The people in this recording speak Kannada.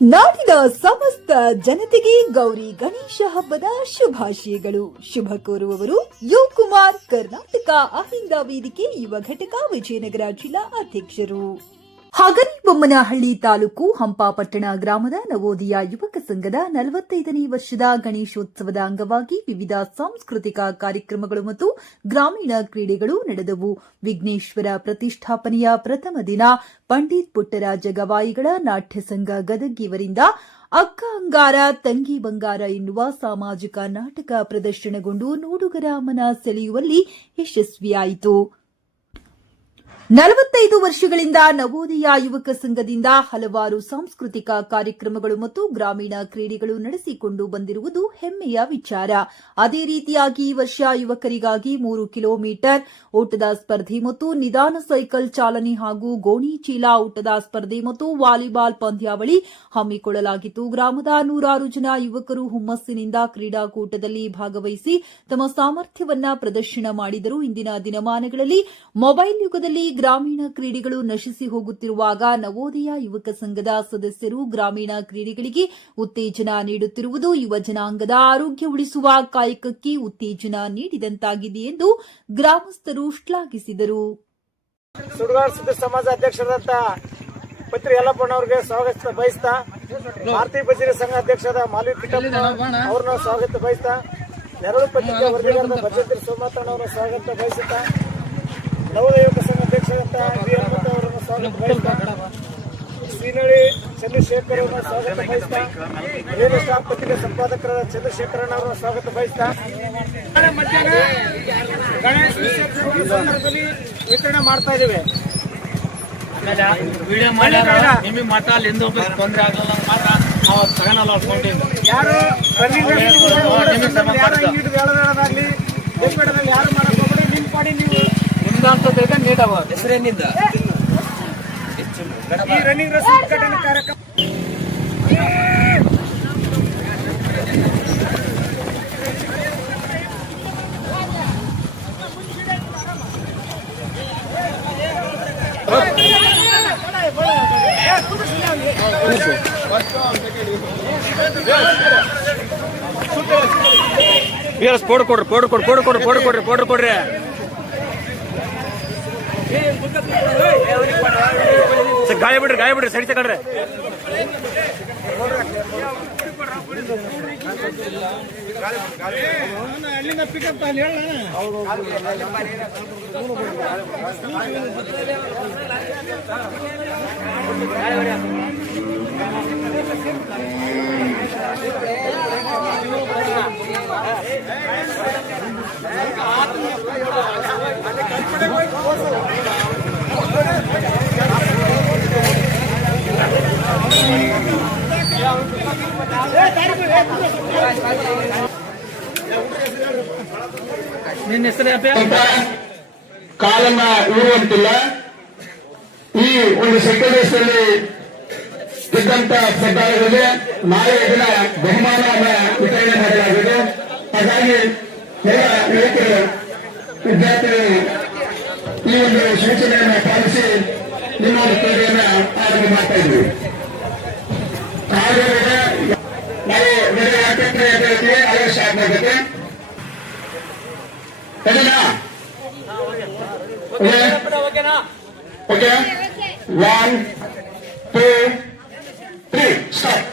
ನಾಡಿನ ಸಮಸ್ತ ಜನತೆಗೆ ಗೌರಿ ಗಣೇಶ ಹಬ್ಬದ ಶುಭಾಶಯಗಳು. ಶುಭ ಕೋರುವವರು ಯುವಕುಮಾರ್, ಕರ್ನಾಟಕ ಅಹಿಂದ ವೇದಿಕೆ ಯುವ ಘಟಕ, ವಿಜಯನಗರ ಜಿಲ್ಲಾ ಅಧ್ಯಕ್ಷರು. ಹಗರಿಬೊಮ್ಮನಹಳ್ಳಿ ತಾಲೂಕು ಹಂಪಾಪಟ್ಟಣ ಗ್ರಾಮದ ನವೋದಯ ಯುವಕ ಸಂಘದ 45ನೇ ವರ್ಷದ ಗಣೇಶೋತ್ಸವದ ಅಂಗವಾಗಿ ವಿವಿಧ ಸಾಂಸ್ಕೃತಿಕ ಕಾರ್ಯಕ್ರಮಗಳು ಮತ್ತು ಗ್ರಾಮೀಣ ಕ್ರೀಡೆಗಳು ನಡೆದವು. ವಿಘ್ನೇಶ್ವರ ಪ್ರತಿಷ್ಠಾಪನೆಯ ಪ್ರಥಮ ದಿನ ಪಂಡಿತ್ ಪುಟ್ಟರಾಜ ಗವಾಯಿಗಳ ನಾಟ್ಯ ಸಂಘ ಗದಗ್ ಇವರಿಂದ ಅಕ್ಕ ಅಂಗಾರ ತಂಗಿ ಬಂಗಾರ ಎನ್ನುವ ಸಾಮಾಜಿಕ ನಾಟಕ ಪ್ರದರ್ಶನಗೊಂಡು ನೋಡುಗರ ಮನ ಸೆಳೆಯುವಲ್ಲಿ ಯಶಸ್ವಿಯಾಯಿತು. 45 ವರ್ಷಗಳಿಂದ ನವೋದಯ ಯುವಕ ಸಂಘದಿಂದ ಹಲವಾರು ಸಾಂಸ್ಕೃತಿಕ ಕಾರ್ಯಕ್ರಮಗಳು ಮತ್ತು ಗ್ರಾಮೀಣ ಕ್ರೀಡೆಗಳು ನಡೆಸಿಕೊಂಡು ಬಂದಿರುವುದು ಹೆಮ್ಮೆಯ ವಿಚಾರ. ಅದೇ ರೀತಿಯಾಗಿ ಈ ವರ್ಷ ಯುವಕರಿಗಾಗಿ 3 ಕಿಲೋಮೀಟರ್ ಓಟದ ಸ್ಪರ್ಧೆ ಮತ್ತು ನಿಧಾನ ಸೈಕಲ್ ಚಾಲನೆ ಹಾಗೂ ಗೋಣಿ ಚೀಲ ಓಟದ ಸ್ಪರ್ಧೆ ಮತ್ತು ವಾಲಿಬಾಲ್ ಪಂದ್ಯಾವಳಿ ಹಮ್ಮಿಕೊಳ್ಳಲಾಗಿತ್ತು. ಗ್ರಾಮದ 100 ಜನ ಯುವಕರು ಹುಮ್ಮಸ್ಸಿನಿಂದ ಕ್ರೀಡಾಕೂಟದಲ್ಲಿ ಭಾಗವಹಿಸಿ ತಮ್ಮ ಸಾಮರ್ಥ್ಯವನ್ನ ಪ್ರದರ್ಶನ ಮಾಡಿದರು. ಇಂದಿನ ದಿನಮಾನಗಳಲ್ಲಿ ಮೊಬೈಲ್ ಯುಗದಲ್ಲಿ ಗ್ರಾಮೀಣ ಕ್ರೀಡೆಗಳು ನಶಿಸಿ ಹೋಗುತ್ತಿರುವಾಗ ನವೋದಯ ಯುವಕ ಸಂಘದ ಸದಸ್ಯರು ಗ್ರಾಮೀಣ ಕ್ರೀಡೆಗಳಿಗೆ ಉತ್ತೇಜನ ನೀಡುತ್ತಿರುವುದು ಯುವ ಜನಾಂಗದ ಆರೋಗ್ಯ ಉಳಿಸುವ ಕಾಯಕಕ್ಕೆ ಉತ್ತೇಜನ ನೀಡಿದಂತಾಗಿದೆ ಎಂದು ಗ್ರಾಮಸ್ಥರು ಶ್ಲಾಘಿಸಿದರು. ಸುಡುಗಾಡ್ ಸುದ್ದಿ ಸಮಾಜ ಅಧ್ಯಕ್ಷರಾದ ಪತ್ರಿ ಯಲ್ಲಪ್ಪನವರಿಗೆ ಸ್ವಾಗತ ಬಯಸ್ತಾ, ಭಾರತೀಯ ಬಜರಿ ಸಂಘ ಅಧ್ಯಕ್ಷರಾದ ಮಾಲವಿ ಕಿಟ್ಟಪ್ಪ ಅವರನ್ನ ಸ್ವಾಗತ ಬಯಸ್ತಾ, ನೆರಳು ಪತ್ರಿಕೆ ವರದಿಗಾರರ ಭಜಂತ್ರಿ ಸೋಮನಾಥನವರನ್ನು ಸ್ವಾಗತ ಬಯಸುತ್ತಾ, ನವೋದಯ ಯುವಕ ಸಂಘ ಅಧ್ಯಕ್ಷರಾದ ಬಿ ಹನುಮಂತ ಅವರನ್ನು ಸ್ವಾಗತ ಬಯಸ್ತಾ, ಸೀನಳ್ಳಿ ಚಂದ್ರಶೇಖರ್ ಅವರನ್ನು ಸ್ವಾಗತ ಬಯಸ್ತಾ, ರಿಯಲ್ ಸ್ಟಾಕ್ ಪತ್ರಿಕೆ ಸಂಪಾದಕರಾದ ಚಂದ್ರಶೇಖರನ್ ಅವರನ್ನು ಸ್ವಾಗತ ಬಯಸ್ತಾ, ಮಧ್ಯಾಹ್ನ ಗಣೇಶ ಸಂದರ್ಭದಲ್ಲಿ ವಿತರಣೆ ಮಾಡ್ತಾ ಇದ್ದೇವೆ. ಯಾರು ಯಾರು ಮಾಡಕ್ ಹೋಗ್ಬೇಡಿ, ನಿಮ್ ಪಾಡಿ ನೀವು ಹೆಸರೇನಿಂದ ಈ ರನ್ನಿಂಗ್ ರೇಸ್ ಉದ್ಘಾಟನಾ ಕಾರ್ಯಕ್ರಮ ಕೊಡ್ರಿ ಗಾಯ ಬಿಡ್ರಿ ಸೈಡ್ ತಗೊಳ್ರಿ. ಅಲ್ಲಿಂದ ಪಿಕಪ್ ನಿನ್ನ ಹೆಸರು ಕಾಲನ್ನ ಇರುವಂತಿಲ್ಲ. ಈ ಒಂದು ಸೆಕ್ಟರ್ದಲ್ಲಿ ಇದ್ದಂತ ಸ್ಪರ್ಧಾಳುಗಳಿಗೆ ನಾಳೆ ದಿನ ಬಹುಮಾನವನ್ನು ವಿತರಣೆ ಮಾಡಲಾಗಿದೆ. ಹಾಗಾಗಿ ಎಲ್ಲ ಯುವಕರು ವಿದ್ಯಾರ್ಥಿಗಳು ಈ ಒಂದು ಸೂಚನೆಯನ್ನು ಪಾಲಿಸಿ ನಿಮ್ಮ ಒಂದು ಕ್ರೀಡೆಯನ್ನು ಆರಂಭ ಮಾಡ್ತಾ ಇದ್ವಿ. ನಾವು ಬೇರೆ ಯಾಕಂದ್ರೆ ಅದೇ ಸ್ಟಾರ್ಟ್ ಮಾಡಬೇಕು. Okay 1, 2, 3 start.